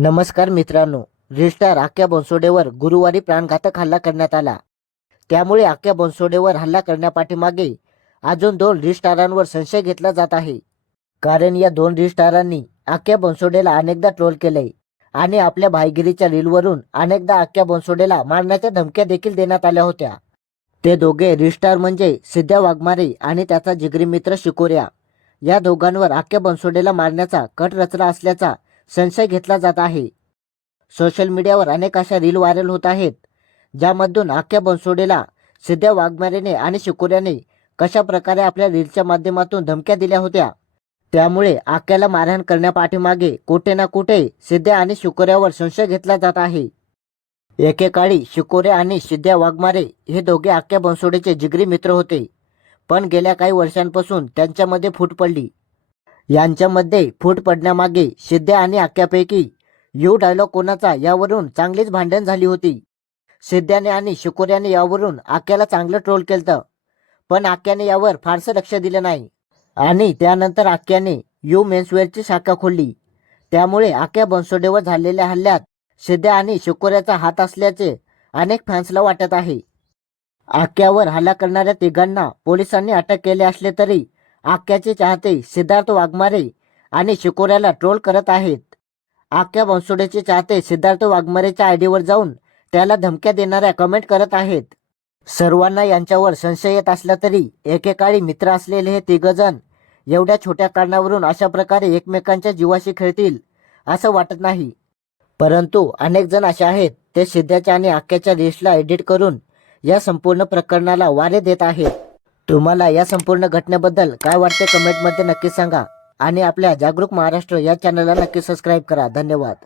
नमस्कार मित्रांनो रिस्टार आख्या बनसोडेवर गुरुवारी प्राणघातक हल्ला करण्यात आला. त्यामुळे आख्या बनसोडेवर हल्ला करण्यापाठीमागे अजून दोन रिस्टारांवर संशय घेतला जात आहे. कारण या दोन रिस्टारांनी आख्या बनसोडेला अनेकदा ट्रोल केलंय आणि आपल्या भाईगिरीच्या रीलवरून अनेकदा आख्या बनसोडेला मारण्याच्या धमक्या देखील देण्यात आल्या होत्या. ते दोघे रिस्टार म्हणजे सिद्ध्या वाघमारे आणि त्याचा जिगरी मित्र शिकोऱ्या. या दोघांवर आख्या बनसोडेला मारण्याचा कट रचला असल्याचा संशय घेतला जात आहे. सोशल मीडियावर अनेक अशा रील व्हायरल होत आहेत ज्यामधून आख्या बनसोडेला सिद्ध्या वाघमारेने आणि शिकोऱ्याने कशा प्रकारे आपल्या रीलच्या माध्यमातून धमक्या दिल्या होत्या त्यामुळे आक्याला मारहाण करण्यापाठीमागे कुठे ना कुठे सिद्ध्या आणि शिकोऱ्यावर संशय घेतला जात आहे. एकेकाळी शिकोरे आणि सिद्ध्या वाघमारे हे दोघे आक्या बनसोडेचे जिगरी मित्र होते पण गेल्या काही वर्षांपासून त्यांच्यामध्ये फूट पडली. यांच्यामध्ये फूट पडण्यामागे सिद्ध्या आणि आक्यापैकी यू डायलॉग कोणाचा यावरून चांगलीच भांडण झाली होती. सिद्ध्याने आणि शुकुर्याने यावरून आक्याला चांगलं ट्रोल केलं पण आक्याने यावर फारसं लक्ष दिलं नाही. आणि त्यानंतर आक्याने यू मेन्सवेअरची शाखा खोलली. त्यामुळे आक्या बनसोडेवर झालेल्या हल्ल्यात सिद्ध्या आणि शुकुर्याचा हात असल्याचे अनेक फॅन्सला वाटत आहे. आक्यावर हल्ला करणाऱ्या तिघांना पोलिसांनी अटक केले असले तरी आक्याचे चाहते सिद्धार्थ वाघमारे आणि शिकोऱ्याला ट्रोल करत आहेत. आक्या बनसोडेचे चाहते सिद्धार्थ वाघमारेच्या आयडीवर जाऊन त्याला धमक्या देणाऱ्या कमेंट करत आहेत. सर्वांना यांच्यावर संशय येत असला तरी एकेकाळी मित्र असलेले हे तिघजण एवढ्या छोट्या कारणावरून अशा प्रकारे एकमेकांच्या जीवाशी खेळतील असं वाटत नाही. परंतु अनेक जण असे आहेत ते सिद्धाच्या आणि आक्याच्या लिस्टला एडिट करून या संपूर्ण प्रकरणाला वारे देत आहेत. तुम्हाला या संपूर्ण घटनेबद्दल काय वाटते कमेंटमध्ये नक्की सांगा. आणि आपल्या जागरूक महाराष्ट्र या चॅनलला नक्की सबस्क्राईब करा. धन्यवाद.